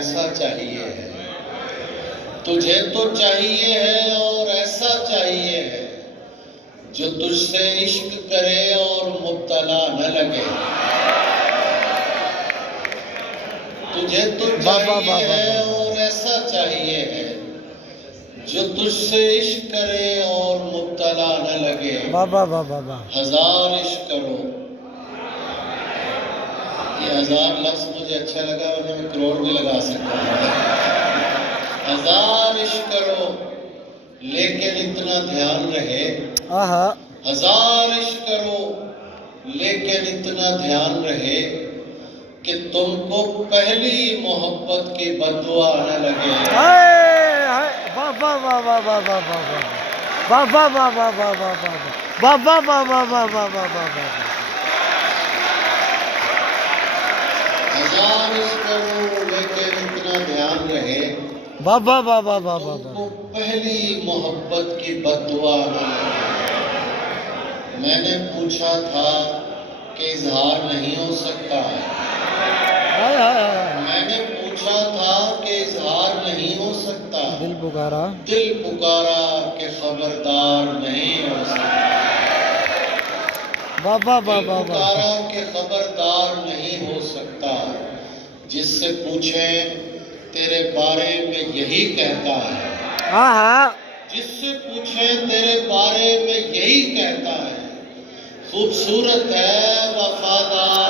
ایسا چاہیے ہے، تجھے تو چاہیے ہے اور ایسا چاہیے ہے جو تجھ سے عشق کرے اور مبتلا نہ لگے۔ تجھے تو چاہیے ہے اور ایسا چاہیے ہے جو تجھ سے عشق کرے اور مبتلا نہ لگے۔ ہزار عشق کرو، یہ ہزار لفظ مجھے اچھا لگا، ورنہ میں کروڑ بھی لگا سکتا ہوں۔ ہزار عشق کرو لیکن اتنا دھیان رہے، ہزار عشق کرو لیکن اتنا دھیان رہے کہ تم کو پہلی محبت کی بددعا نہ لگے۔ ہزار عشق کرو لیکن اتنا دھیان رہے تم کو پہلی محبت کی بددعا نہ لگے۔ میں نے پوچھا تھا کہ اظہار نہیں ہو سکتا، میں نے پوچھا تھا کہ اظہار نہیں ہو سکتا، دل پکارا کہ خبردار نہیں ہو سکتا، دل پکارا کہ خبردار نہیں ہو سکتا۔ جس سے پوچھیں تیرے بارے میں یہی کہتا ہے، جس سے پوچھیں تیرے بارے میں یہی کہتا ہے، خوبصورت ہے وفادار۔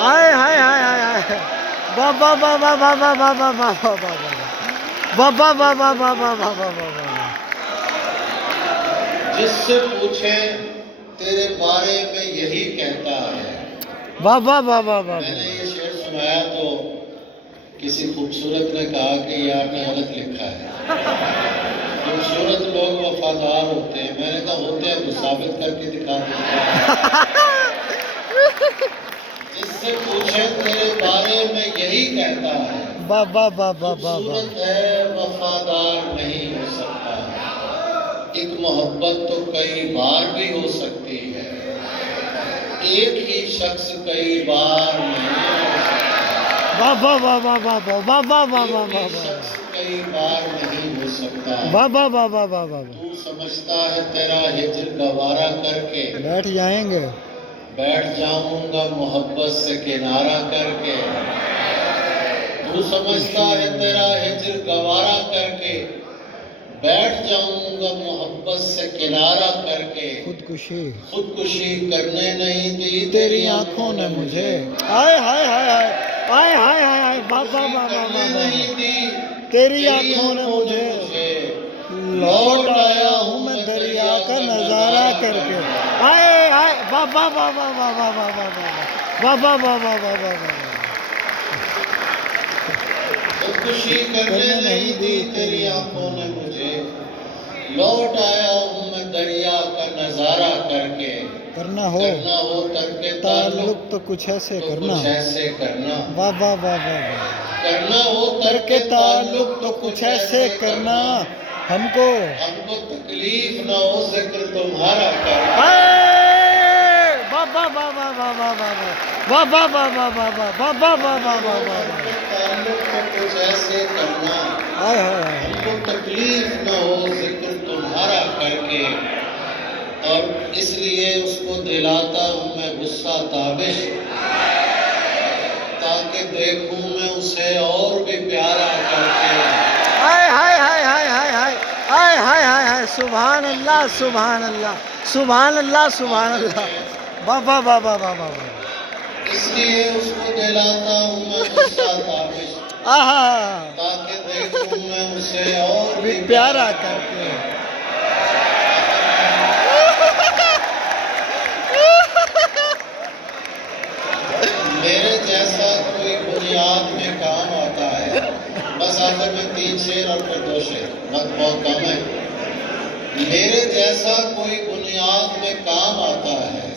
جس سے پوچھیں تیرے بارے میں یہی کہتا ہے۔ میں نے یہ شعر سنایا تو کسی خوبصورت نے کہا کہ یہ آپ نے غلط لکھا ہے، خوبصورت لوگ وفادار ہوتے ہیں۔ میں نے کہا ہوتے ہیں تو ثابت کر کے دکھا دیں۔ جس سے پوچھیں تیرے بارے میں یہی کہتا ہے، خوبصورت ہے وفادار نہیں ہو سکتا۔ ایک محبت تو کئی بار بھی ہو سکتی ہے، ایک ہی شخص کئی بار نہیں ہو سکتا، ایک ہی شخص کئی بار نہیں ہو سکتا۔ تو سمجھتا ہے تیرا ہجر گوارا کر کے بیٹھ جاؤں گا محبت سے کنارہ کر کے، تو سمجھتا ہے تیرا ہجر گوارا کر کے بیٹھ جاؤں گا محبت سے کنارہ کر کے، خودکشی کرنے نہیں دی تیری آنکھوں نے مجھے، کرنے نہیں دی تیری آنکھوں نے مجھے، لوٹ آیا ہوں میں دریا کا نظارہ کر کے۔ خودکشی کرنے نہیں دی تیری آنکھوں نے مجھے، لوٹ آیا ہوں میں دریا کا نظارہ کر کے۔ کرنا ہو ترک تعلق تو کچھ ایسے کرنا، کرنا ہو ترک تعلق تو کچھ ایسے کرنا، ہم کو تکلیف نہ ہو ذکر تمہارا کرنا، تعلق تو کچھ ایسے کرنا، ہم کو تکلیف نہ ہو ذکر تمہارا کر کے۔ اور اس لیے اس کو دلاتا ہوں میں غصہ تابش، تاکہ دیکھوں میں اسے اور بھی پیارا کر کے۔ سبحان اللہ سبحان اللہ سبحان اللہ سبحان اللہ۔ اس لیے اس کو دلاتا ہوں میں غصہ تابش، تاکہ دیکھوں میں اسے اور بھی پیارا کر کے۔ میرے جیسا کوئی بنیاد میں کام آتا ہے، بس آخر میں 3 شعر اور پھر 2 شعر، وقت بہت کم ہے۔ میرے جیسا کوئی بنیاد میں کام آتا ہے،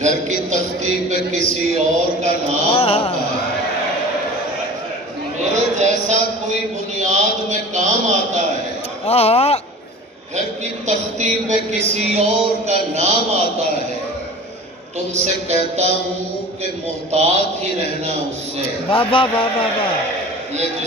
گھر کی تختی پہ کسی اور کا نام آتا ہے۔ میرے جیسا کوئی بنیاد میں کام آتا ہے، گھر کی تختی پہ کسی اور کا نام آتا ہے۔ تم سے کہتا ہوں کہ محتاط ہی رہنا اس سے۔ یہ جو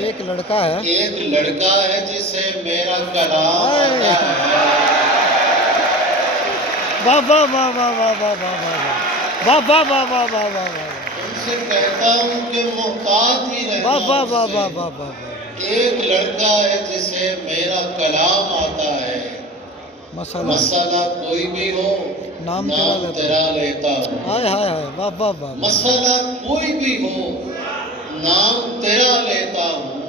ایک لڑکا ہے ایک لڑکا ہے جسے میرا کلام آتا ہے۔ واہ واہ واہ واہ واہ واہ واہ واہ واہ واہ واہ واہ واہ واہ تم سے کہتا ہوں کہ محتاط ہی رہنا واہ واہ واہ اس واہ سے۔ واہ واہ۔ ایک لڑکا ہے جسے میرا کلام آتا ہے، مسئلہ کوئی بھی ہو نام نام تیرا لیتا ہوں۔ ہائے ہائے ہائے واہ واہ واہ۔ مسئلہ کوئی بھی ہو نام تیرا لیتا ہوں۔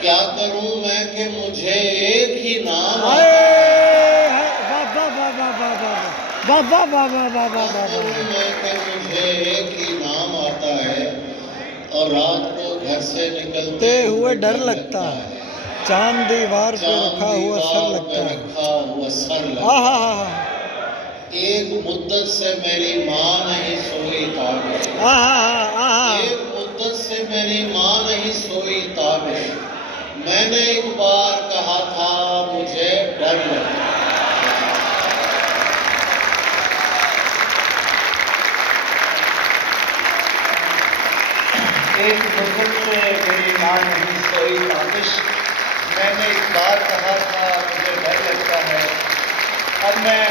کیا کروں میں کہ مجھے ایک ہی نام آتا ہے۔ واہ واہ واہ واہ واہ واہ واہ واہ واہ واہ واہ واہ واہ۔ میں کہ مجھے ایک ہی نام آتا ہے اور رات کو گھر سے نکلتے ہوئے ڈر لگتا ہے، چاند دیوار پہ رکھا ہوا سر لگتا ہے۔ آہا ایک مدت سے میری ماں نہیں سوئی تابش، ایک مدت سے میری ماں نہیں سوئی تابش۔ میں نے ایک بار کہا تھا مجھے ڈر لگتا ہے۔ ایک مدت سے میری ماں نہیں سوئی تابش، میں نے ایک بار کہا تھا مجھے ڈر لگتا ہے۔ اب میں